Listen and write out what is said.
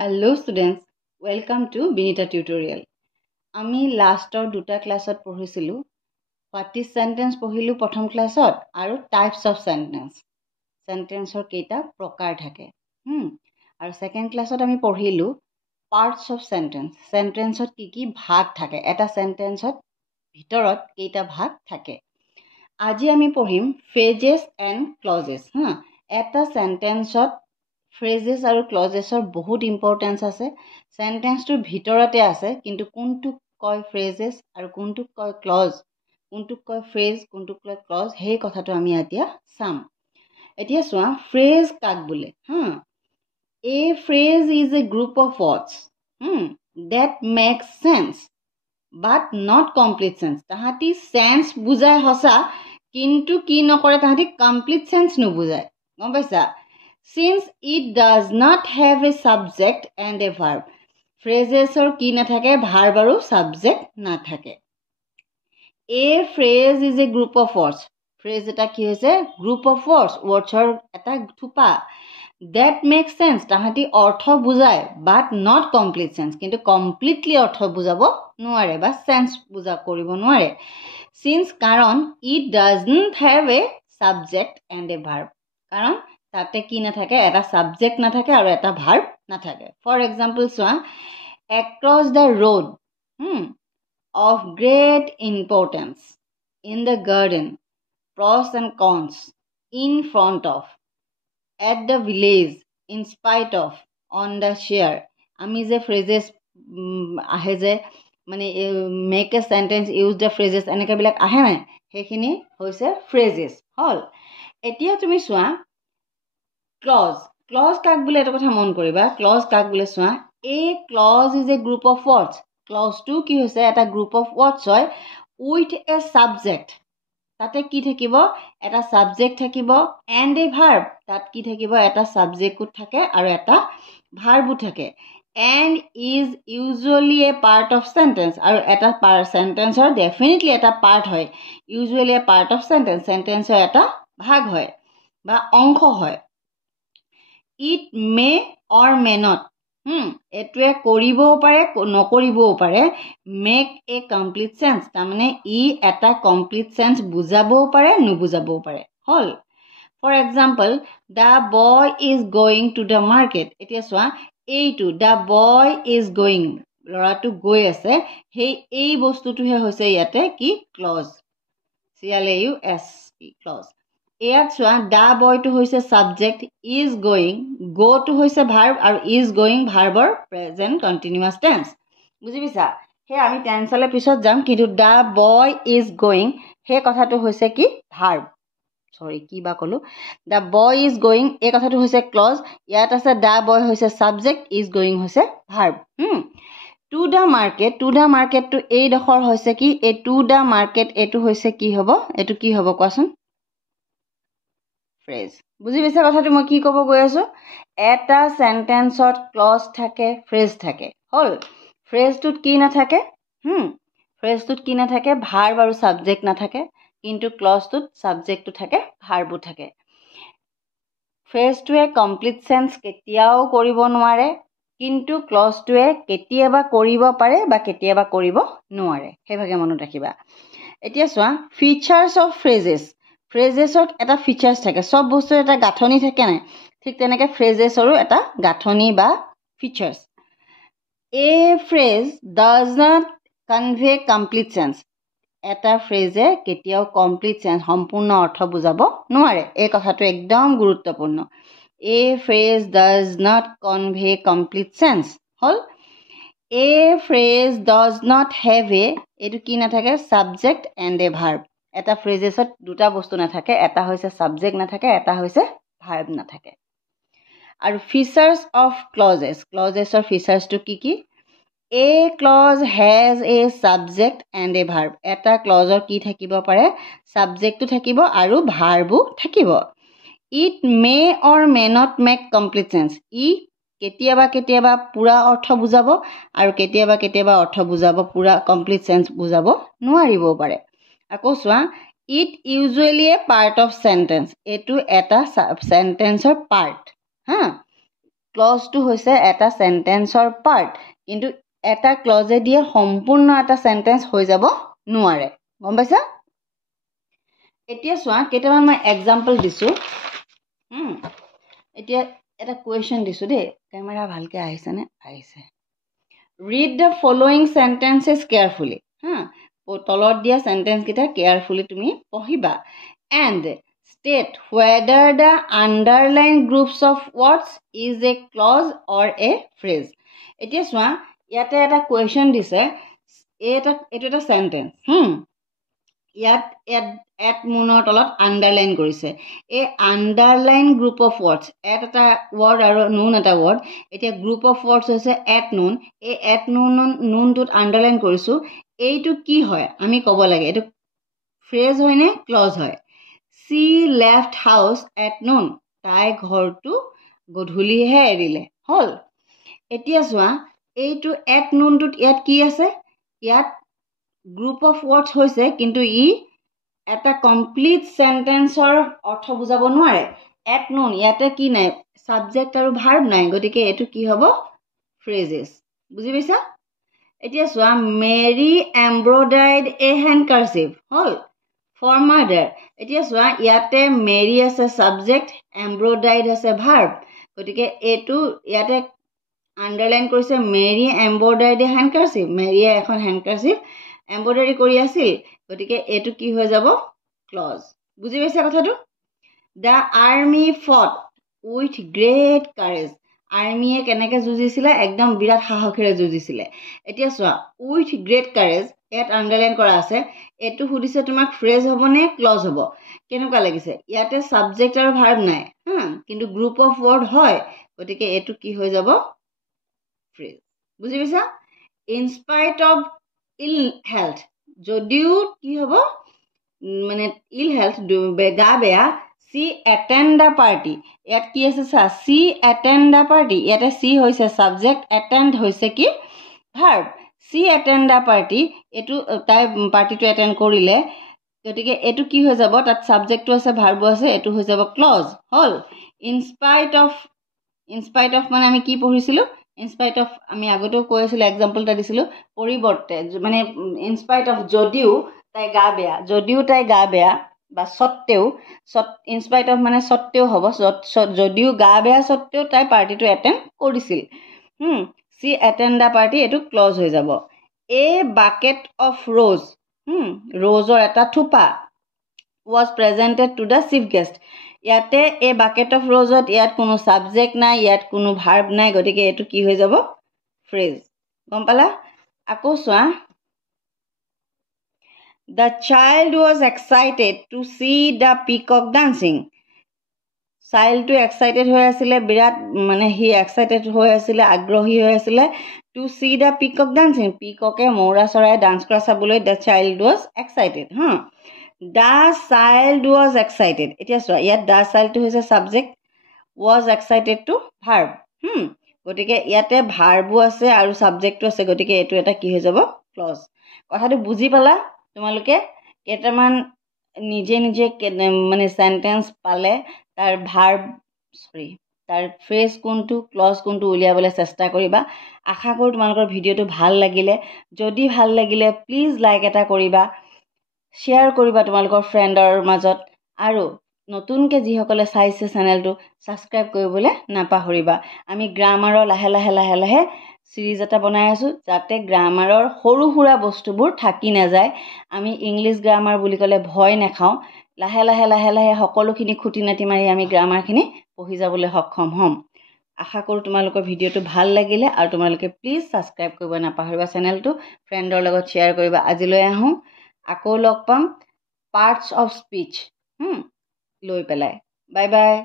Hello students, welcome to Binita tutorial. আমি লাষ্টৰ দুটা ক্লাছত পঢ়িছিলো পাৰ্টি সেন্টেন্স পঢ়িলো প্ৰথম ক্লাছত আৰু টাইপস অফ সেন্টেন্স সেন্টেন্সৰ কেইটা প্ৰকাৰ থাকে আৰু সেকেন্ড ক্লাছত আমি পঢ়িলো পাৰ্টস অফ সেন্টেন্স সেন্টেন্সত কি ভাগ থাকে এটা সেন্টেন্সত ভিতৰত কেইটা ভাগ থাকে আজি আমি পঢ়িম ফ্ৰেজেছ এণ্ড ক্লজেছ এটা সেন্টেন্সত ফ্ৰেজেছ আৰু ক্লজেছৰ বহুত ইম্পৰ্টেন্স আছে সেন্টেন্সটোৰ ভিতৰতে আছে কিন্তু কোনটোক কয় ফ্ৰেজেছ আৰু কোনটোক কয় ক্লজ কোনটোক কয় ফ্ৰেজ কোনটোক কয় ক্লজ সেই কথাটো আমি এতিয়া চাম এতিয়া চোৱা ফ্ৰেজ কাক বোলে A phrase is a group of words that makes sense but not complete sense তাহাঁতি sense বুজায় হসা কিন্তু কি নকৰে তাহাঁতি complete sense নুবুজায় গম পাইছা since it does not have a subject and a verb phrases or ki na thake verb aru subject na thake a phrase is a group of words phrase eta ki hoise group of words or eta thupa that makes sense tahati ortho bujay but not complete sense kintu completely ortho bujabo nuare ba sense buja koribo nuare since karon it doesn't have a subject and a verb karon তাতে কি না থাকে এটা subject না থাকে আৰু এটা verb না থাকে for example soya across the road of great importance in the garden pros and cons in front of at the village in spite of on the share আমি যে ফ্রেজেস আহে যে মানে make a sentence use the phrases এনেকা বিলাক আহে নাই সেইখিনি হৈছে ফ্রেজেস হল এতিয়া তুমি সোয়া Clause কাক বোলে এটা কথা মন কৰিবা clause কাক বোলে সোৱা a clause is a group of words clause টো কি হৈছে এটা group of words হয় with a subject তাতে কি থাকিব এটা subject থাকিব and a verb তাত কি থাকিব এটা subject ও থাকে আৰু এটা verb ও থাকে and is usually a part of sentence আৰু এটা sentence or definitely এটা part হয় usually a part of sentence or এটা ভাগ হয় বা অংশ হয় it may or may not এটুৱে কৰিবও পাৰে নকৰিবও পাৰে make a complete sense তাৰমানে ই এটা complete sense বুজাবও পাৰে নুবুজাবও পাৰে হল for example the boy is going to the market এতিয়া চোৱা এইটো the boy is going লৰাটো গৈ আছে সেই এই বস্তুটোহে হৈছে ইয়াতে কি clause clause clause ইয়াত চোৱা the boy to hoise subject is going go to hoise verb আৰু is going verb or present continuous tense বুজি পাইছা হে আমি tense লে পিছত যাম কিন্তু the boy is going হে কথাটো হৈছে কি verb sorry কি বা কলো the boy is going এই কথাটো হৈছে clause ইয়াত আছে the boy হৈছে subject is going হৈছে verb to the market to এই ডখৰ হৈছে কি এই to the market এটো হৈছে কি হ'ব এটো কি হ'ব কোৱাচোন phrase বুজি পাইছা কথাটো মই কি ক'ব গৈ আছো এটা সেন্টেন্সত ক্লজ থাকে ফ্রেজ থাকে হল ফ্রেজটোত কি না থাকে ফ্রেজটোত কি না থাকে ভার্ব আৰু সাবজেক্ট না থাকে কিন্তু ক্লজটোত সাবজেক্টটো থাকে ভাৰ্বও থাকে ফ্ৰেজটোৱে কমপ্লিট সেন্স কেতিয়াও কৰিব নোৱাৰে কিন্তু ক্লজটোৱে কেতিয়াবা কৰিব পাৰে বা কেতিয়াবা কৰিব নোৱাৰে হেভাগে মনত ৰাখিবা এতিয়া চোৱা ফিচাৰ্স অফ ফ্ৰেজেস ফ্ৰেজেসত এটা ফিচাৰ্স থাকে সব বস্তু এটা গাঠনি থাকে নাই ঠিক তেনেকে ফ্ৰেজেসৰো এটা গাঠনি বা features a phrase does not convey complete sense এটা ফ্রেজে কেতিয়াও কমপ্লিট সেন্স সম্পূৰ্ণ অৰ্থ বুজাব নোৱাৰে এই কথাটো একদম গুৰুত্বপূৰ্ণ a phrase does not convey complete sense hall a phrase does not have a এটো কি না থাকে subject and a verb এটা ফ্রেজেসত দুটা বস্তু না থাকে এটা হৈছে সাবজেক্ট না থাকে এটা হৈছে ভার্ব না থাকে আৰু ফিচাৰ্স অফ ক্লজেছৰ ফিচাৰ্সটো কি a clause has a subject and a verb এটা ক্লজৰ কি থাকিব পাৰে সাবজেক্টটো থাকিব আৰু ভাৰ্বও থাকিব it may or may not make complete sense ই কেতিয়াবা পুৰা অৰ্থ বুজাব আৰু কেতিয়াবা অৰ্থ বুজাব পুৰা কমপ্লিট সেন্স বুজাব নোৱাৰিব পাৰে আকৌ চোৱা it usually a part of sentence এটো এটা sentenceৰ part ক্লজটো হৈছে এটা সেন্টেন্সৰ পাৰ্ট কিন্তু এটা ক্লজে দিয়ে সম্পূৰ্ণ এটা সেন্টেন্স হৈ যাব নোৱাৰে গম পাইছা এতিয়া চোৱা কেইটামান মই এক্সাম্পল দিছো এতিয়া এটা কোৱেশ্চন দিছো দেই ক্যামেৰা ভালকে আহিছে নে আহিছে read the following sentences carefully তলত দিয়া সেন্টেন্স কেইটা কেয়াৰফুলি তুমি পঢ়িবা and state whether the underlined groups of words is a clause or a phrase এতিয়া চোৱা ইয়াতে এটা কোৱেশ্চন দিছে এইটো এটা সেন্টেন্স ইয়াত এট মুনৰ তলত আন্ডাৰলাইন কৰিছে এই আন্ডাৰলাইন গ্ৰুপ অফ ওয়াৰ্ডস এটা ওয়াৰ্ড আৰু নুন এটা ওয়াৰ্ড এতিয়া গ্ৰুপ অফ ওয়াৰ্ডস হৈছে এট নুন এই এট নুনটোত আন্ডাৰলাইন কৰিছো এইটো কি হয় আমি ক'ব লাগে এইটো ফ্ৰেজ হয় নে ক্লজ হয় সি লেফট হাউস এট নুন তাই ঘৰটো গধূলিহে এৰিলে হল এতিয়া চোৱা এইটো এট নুনটোত ইয়াত কি আছে ইয়াত গ্ৰুপ অফ ওয়াৰ্ডস হৈছে কিন্তু ই এটা কমপ্লিট সেন্টেন্সৰ অৰ্থ বুজাব নোৱাৰে এট নুন ইয়াতে কি নাই সাবজেক্ট আৰু ভাৰ্ব নাই গতিকে এটো কি হ'ব ফ্ৰেজেস বুজি পাইছা এতিয়া চোৱা মেৰী এমব্ৰয়ডাৰ্ড এ হ্যান্ডকাৰচিফ হল ফৰ মাদাৰ এতিয়া চোৱা ইয়াতে মেৰী আছে সাবজেক্ট এমব্ৰয়ডাৰ্ড আছে ভাৰ্ব গতিকে এটো ইয়াতে আন্ডাৰলাইন কৰিছে মেৰী এমব্ৰয়ডাৰ্ড এ হ্যান্ডকাৰচিফ মেৰীয়ে এখন হ্যান্ডকাৰচিফ এমব্ৰয়ডাৰী কৰি আছিল গতিকে এটো কি হৈ যাব ক্লজ বুজি পাইছা কথাটো the army fought with great courage আৰ্মিয়ে কেনেকৈ যুঁজিছিলে একদম বিৰাট সাহসেৰে যুঁজিছিলে এতিয়া চোৱা উইথ গ্ৰেট কাৰেজ ইয়াত আন্ডাৰলাইন কৰা আছে এটো সুধিছে তোমাক ফ্ৰেজ হ'ব নে ক্লজ হ'ব কেনেকুৱা লাগিছে ইয়াতে সাবজেক্ট আৰু ভাৰ্ব নাই কিন্তু গ্ৰুপ অফ ওয়াৰ্ড হয় গতিকে এটো কি হৈ যাব ফ্ৰেজ বুজি পাইছা in spite of ill health যদিও কি হ'ব মানে ইল হেলথ গা বেয়া সি এটেন্ড দা পাৰ্টি ইয়াত কি আছে চা সি এটেন্ড দা পাৰ্টি ইয়াতে সি হৈছে সাবজেক্ট এটেন্ড হৈছে কি ভাৰ্ব সি এটেন্ড দা পাৰ্টি এটো তাই পাৰ্টিটো এটেন্ড কৰিলে গতিকে এটো কি হৈ যাব তাত সাবজেক্টটো আছে ভাৰ্বো আছে এটো হৈ যাব ক্লজ হল ইন স্পাইট অফ মানে আমি কি পঢ়িছিলো ইন স্পাইট অফ আমি আগতেও কৈছিলো এক্সাম্পল এটা দিছিলো পৰিৱৰ্তে মানে ইন স্পাইট অফ যদিও তাই গা বেয়া বা সত্ত্বেও ইন স্পাইট অফ মানে সত্ত্বেও হ'ব যদিও গা বেয়া সত্ত্বেও তাই পাৰ্টিটো এটেন্ড কৰিছিল সি এটেন্ড দা পাৰ্টি এটো ক্লজ হৈ যাব এ বাকেট অফ ৰ'জ ৰ'জৰ এটা থোপা was presented to the chief guest ইয়াতে এ বাকেট অফ ৰ'জত ইয়াত কোনো সাবজেক্ট নাই ইয়াত কোনো ভাৰ্ব নাই গতিকে এটো কি হৈ যাব ফ্ৰেজ গম পালা আকৌ চোৱা The child was excited to see the peacock dancing চাইল্ডটো এক্সাইটেড হৈ আছিল বিৰাট মানে হি এক্সাইটেড হৈ আছিল আগ্ৰহী হৈ আছিল টু সি দা পিকক ডান্সিং পিককে মৌৰা চৰাই ডান্স কৰা চাবলৈ the child was excited the child was excited এতিয়া চোৱা ইয়াত দ্য চাইল্ডটো হৈছে subject was excited to verb গতিকে ইয়াতে ভাৰ্বো আছে আৰু সাবজেক্টটো আছে গতিকে এটো এটা কি হৈ যাব ক্লজ কথাটো বুজি পালা তোমালোকে কেইটামান নিজে মানে সেন্টেন্স পালে তাৰ ভাৰ্ব তাৰ ফ্ৰেজ কোনটো ক্লজ কোনটো উলিয়াবলৈ চেষ্টা কৰিবা আশা কৰো তোমালোকৰ ভিডিওটো ভাল লাগিলে যদি ভাল লাগিলে প্লিজ লাইক এটা কৰিবা শ্বেয়াৰ কৰিবা তোমালোকৰ ফ্ৰেণ্ডৰ মাজত আৰু নতুনকৈ যিসকলে চাইছে চেনেলটো সাবস্ক্ৰাইব কৰিবলৈ নাপাহৰিবা আমি গ্ৰামাৰৰ লাহে সিৰিজ এটা বনাই আছো যাতে গ্ৰামাৰৰ সৰু সুৰা বস্তুবোৰ থাকি নাযায় আমি ইংলিশ গ্ৰামাৰ বুলি ক'লে ভয় নাখাও লাহে সকলোখিনি খুঁটি নাটি মাৰি আমি গ্ৰামাৰখিনি পঢ়ি যাবলৈ সক্ষম হ'ম আশা কৰো তোমালোকৰ ভিডিওটো ভাল লাগিলে আৰু তোমালোকে প্লিজ সাবস্ক্ৰাইব কৰিব নাপাহৰিবা চেনেলটো ফ্ৰেণ্ডৰ লগত শ্বেয়াৰ কৰিবা আজিলৈ আহো আকৌ লগ পাম পাৰ্টস অফ স্পীচ লৈ পেলাই বাই বাই